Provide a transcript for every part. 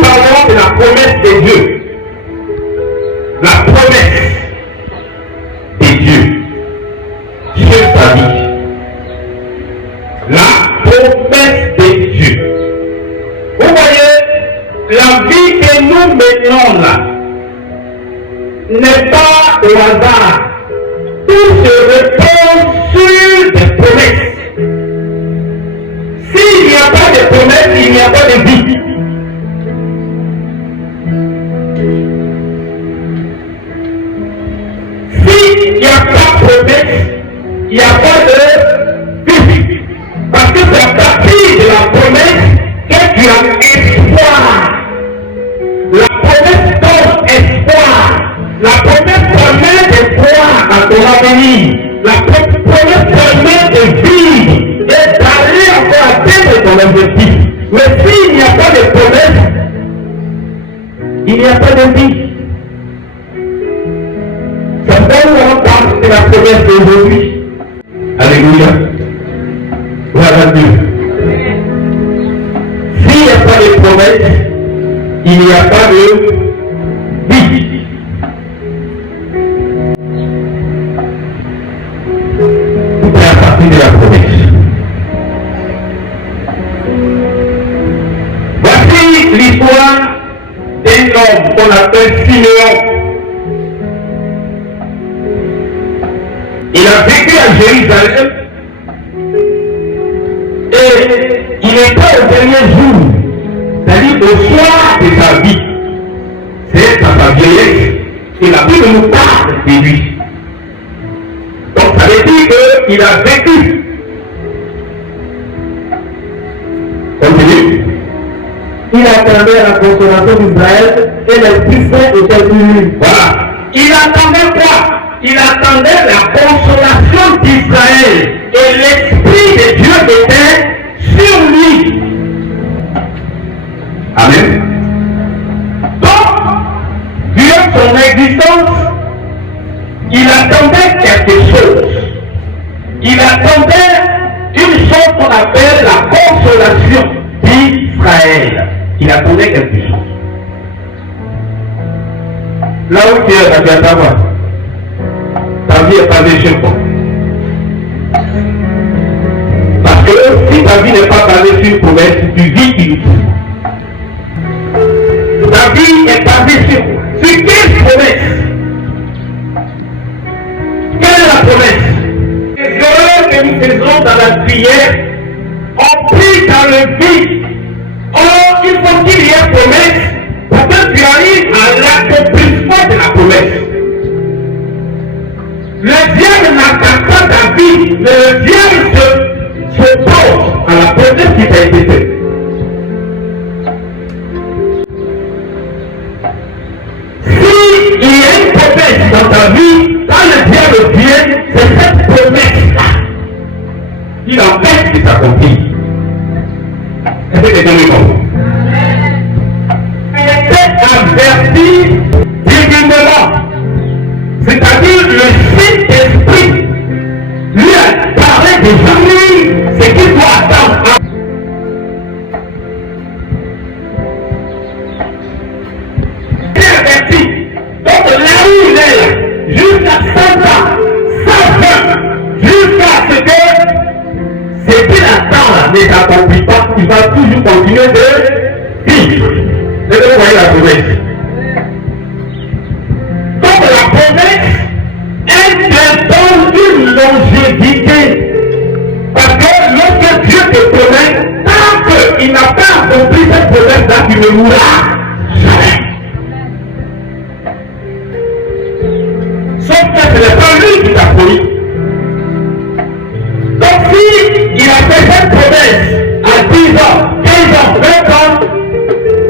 parlons de la promesse de Dieu. La promesse de Dieu sur ta vie. La promesse de Dieu. Vous voyez, la vie que nous menons là n'est pas au hasard. Tout se repose sur des promesses. S'il n'y a pas de promesses, il n'y a pas de vie. S'il n'y a pas de promesses, il n'y a pas de vie. Parce que c'est à partir de la promesse que tu as espoir. La promesse donne espoir. La promesse permet de croire à ton avenir. La promesse permet de vivre et d'aller encore atteindre ton objectif. Mais s'il n'y a pas de promesse, il n'y a pas de vie. C'est pourquoi on parle de la promesse d'aujourd'hui. Alléluia. Voilà Dieu. S'il n'y a pas de promesse, il n'y a pas de vie. De la promesse. Voici l'histoire d'un homme qu'on appelle Siméon. Il a vécu à Jérusalem et il était au dernier jour, c'est-à-dire au soir de sa vie. C'est à sa vieillesse que la Bible nous parle de lui. Donc ça veut dire qu'il a vécu. Continue. Il attendait la consolation d'Israël et l'Esprit Saint était venu. Voilà. Il attendait quoi? Il attendait la consolation d'Israël et l'Esprit de Dieu était sur lui. Amen. Donc, durant son existence, il attendait quelque chose. Il attendait une chose qu'on appelle la consolation d'Israël. Il attendait quelque chose. Là où tu es, tu vas savoir. Ta vie est basée sur quoi? Parce que si ta vie n'est pas basée sur une promesse, tu vis inutile. Ta vie est basée sur quoi? Sur quelle promesse? Quelle est la promesse? Les erreurs que nous faisons dans la prière, on prie dans le vide. Or, il faut qu'il y ait promesse pour que tu arrives à l'accomplissement de la promesse. Le diable n'attaque pas ta vie, mais le diable se pose à la promesse qui t'a été faite. S'il y a une promesse dans ta vie, quand le diable vient, c'est cette promesse-là qui l'empêche de s'accomplir. Est-ce que quelqu'un me comprend? Elle était avertie divinement. C'est-à-dire le Saint-Esprit lui a parlé déjà ce qu'il doit attendre. Il est averti. Donc là où il est là, jusqu'à 100 ans, 120, jusqu'à ce que ce qu'il attend là ne s'accomplit pas, il va toujours continuer de vivre. Est-ce que vous voyez la promesse? Donc la promesse, elle te donne une longévité. Parce que lorsque Dieu te promet, tant qu'il n'a pas accompli cette promesse-là, tu ne mourras jamais. Sauf que ce n'est pas lui qui t'a promis. Donc si il a fait cette promesse à 10 ans, 15 ans, 20 ans,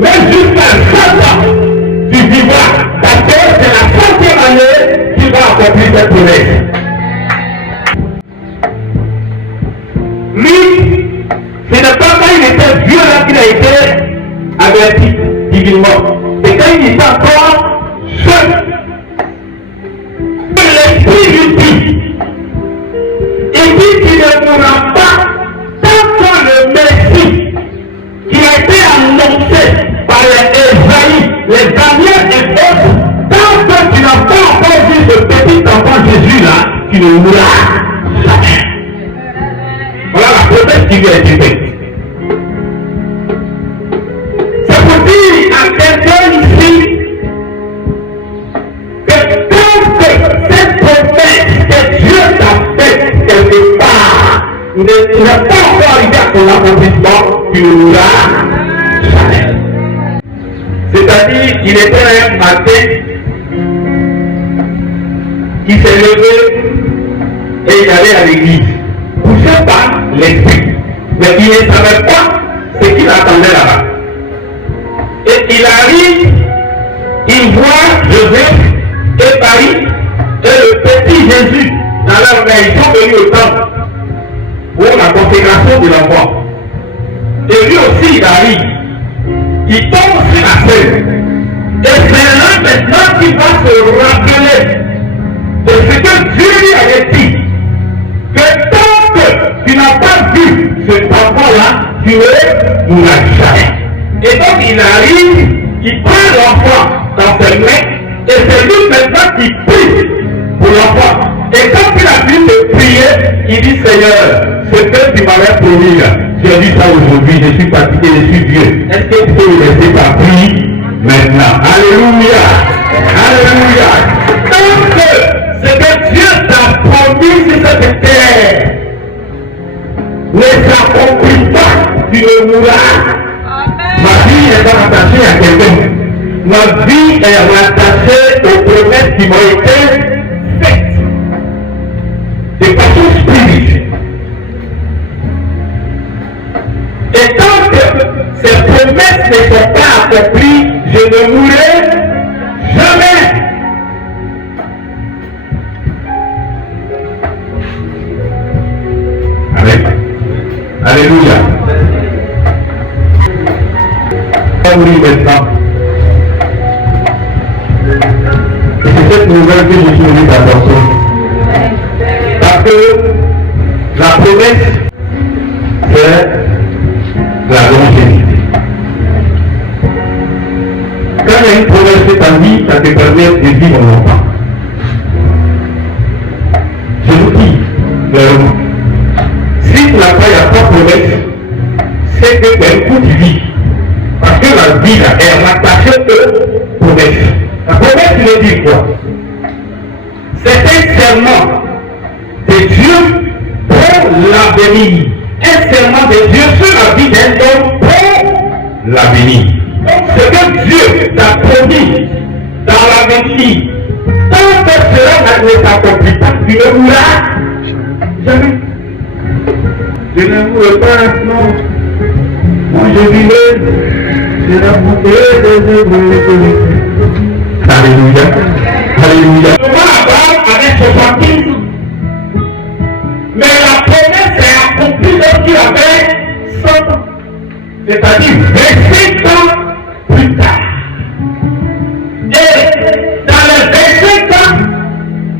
même jusqu'à 100 ans, tu vivras. Parce que c'est la 100e année qu'il va accomplir cette promesse. Lui, ce n'est pas quand il était vieux là qu'il a été averti divinement. C'est quand il était encore jeune. L'Esprit lui dit, il dit qu'il ne mourra pas tant que le Messie qui a été annoncé par les promesse qui lui a été faite. C'est pour dire à quelqu'un ici que tant que cette promesse que Dieu t'a faite quelque part n'est pas encore arrivé à son accomplissement, tu ne l'auras jamais. C'est-à-dire qu'il était un matin, il s'est levé et il allait à l'église, poussé par l'esprit. Mais il ne savait pas ce qu'il attendait là-bas. Et il arrive, il voit Joseph et Marie et le petit Jésus dans leur main. Ils sont venus au temple pour la consécration de l'enfant. Et lui aussi il arrive. Il tombe sur la scène. Et c'est là maintenant qu'il va se rappeler de ce que Dieu lui avait dit. Que tant que tu n'as pas vu cet enfant-là, tu ne mourras jamais. Et donc il arrive, il prend l'enfant dans ses mains, et c'est lui maintenant qui prie pour l'enfant. Et quand il a fini de prier, il dit Seigneur, ce que tu m'avais promis là, j'ai dit ça aujourd'hui, je suis fatigué, je suis vieux. Est-ce que tu peux me laisser ta prière maintenant? Alléluia! Alléluia! Tant que ce que Dieu t'a promis sur cette terre ne s'accomplit pas, tu ne mourras. Ma vie n'est pas rattachée à quelqu'un. Ma vie est rattachée aux promesses qui m'ont été faites. De façon spirituelle. Et tant que ces promesses ne sont pas accomplies, je ne mourrai jamais. Amen. Alléluia. Mourir maintenant. Et c'est cette nouvelle que je suis venu d'apporter. Parce que la promesse, c'est la longévité. Quand il y a une promesse de ta vie, ça te permet de vivre longtemps. Je vous dis, clairement, si tu n'as pas, il n'y a pas de promesse, c'est que d'un coup tu vis. Parce que la vie là, est rattachée aux promesses. La promesse, tu veux dire quoi? C'est un serment de Dieu pour l'avenir. Un serment de Dieu sur la vie d'un homme pour l'avenir. Donc ce que Dieu t'a promis dans l'avenir, tant que cela ne s'accomplit pas, tu ne mourras jamais. Je ne mourrai pas, non. Moi je vivrai. Alléluia. Alléluia. Abraham avait 70 ans. Mais la promesse est accomplie lorsqu'il avait 100 ans. C'est-à-dire 25 ans plus tard. Et dans les 25 ans,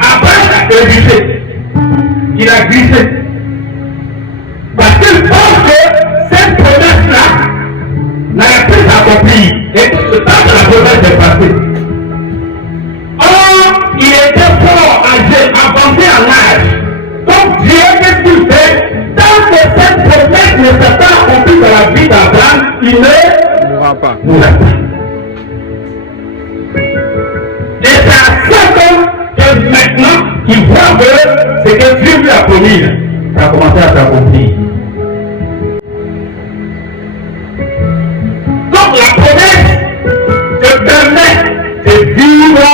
Abraham a glissé. Il a glissé. Parce qu'il pense que cette promesse-là n'a plus accompli. Et tout ce temps que la promesse est passée. Or, il était fort âgé, avancé en âge. Donc Dieu, qu'est-ce qu'il fait? Tant que cette promesse ne s'est pas accomplie dans la vie d'Abraham, il ne mourra pas. Et c'est à 5 ans que maintenant, il voit que ce que Dieu lui a promis, ça a commencé à s'accomplir. La promesse te permet de vivre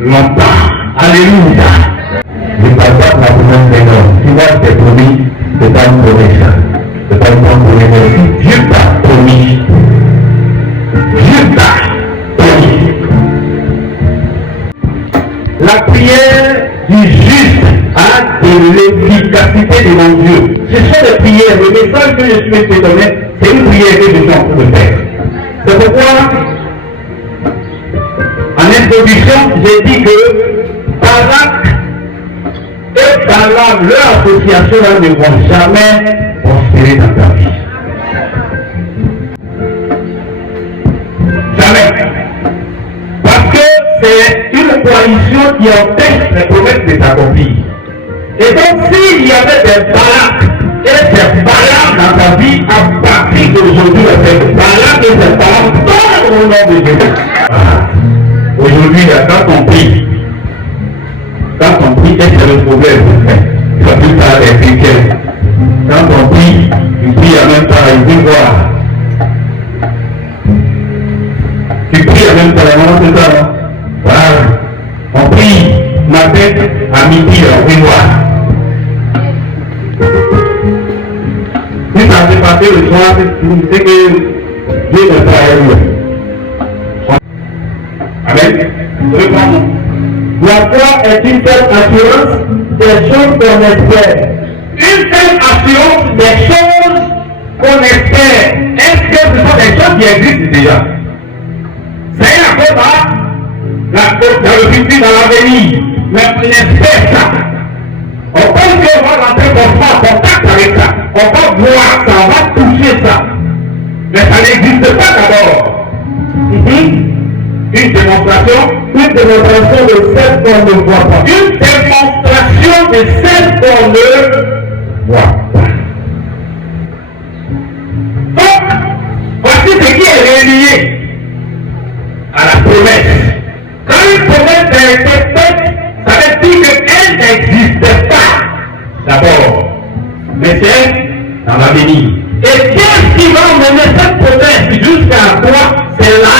longtemps. Alléluia. Ne parle pas de la promesse des hommes. Tu vois, t'es promis, c'est pas une promesse. C'est pas une promesse. Si Dieu t'a promis, Dieu t'a promis. La prière du juste a de l'efficacité devant Dieu. Ce sont des prières. Le message que je suis venu te donner, c'est une prière que je suis en train de faire. C'est pourquoi, en introduction, j'ai dit que Balak et Balaam, leur association ne vont jamais prospérer dans ta vie. Jamais. Parce que c'est une coalition qui empêche les promesses de s'accomplir. Et donc, s'il y avait des Balak et des Balaam dans ta vie à partir d'aujourd'hui. Par là que tes parents tombent au nom de Jésus. Aujourd'hui, quand on prie est le problème. Ça peut pas être chrétien. Quand on prie, tu pries en même temps, il dit voir. Tu pries en même temps, c'est ça. Voilà. On prie matin à midi, on prie voir. Si ça s'est passé le soir, c'est que Dieu ne travaille. Amen. Répondons. La foi est une telle assurance des choses qu'on espère. Une telle assurance des choses qu'on espère. Est-ce que ce sont des choses qui existent déjà? C'est un peu dans le futur, dans l'avenir. Mais on espère ça. On pense qu'on va rentrer en contact avec ça. On va voir ça, on va toucher ça. Mais ça n'existe pas d'abord. Une démonstration de celle qu'on ne voit pas. Une démonstration de celle qu'on ne voit pas. Donc, voici ce qui est relié à la promesse. Quand une promesse a été faite, ça veut dire qu'elle n'existe pas d'abord, mais c'est dans l'avenir. Et qu'est-ce qui va mener cette promesse jusqu'à toi? C'est là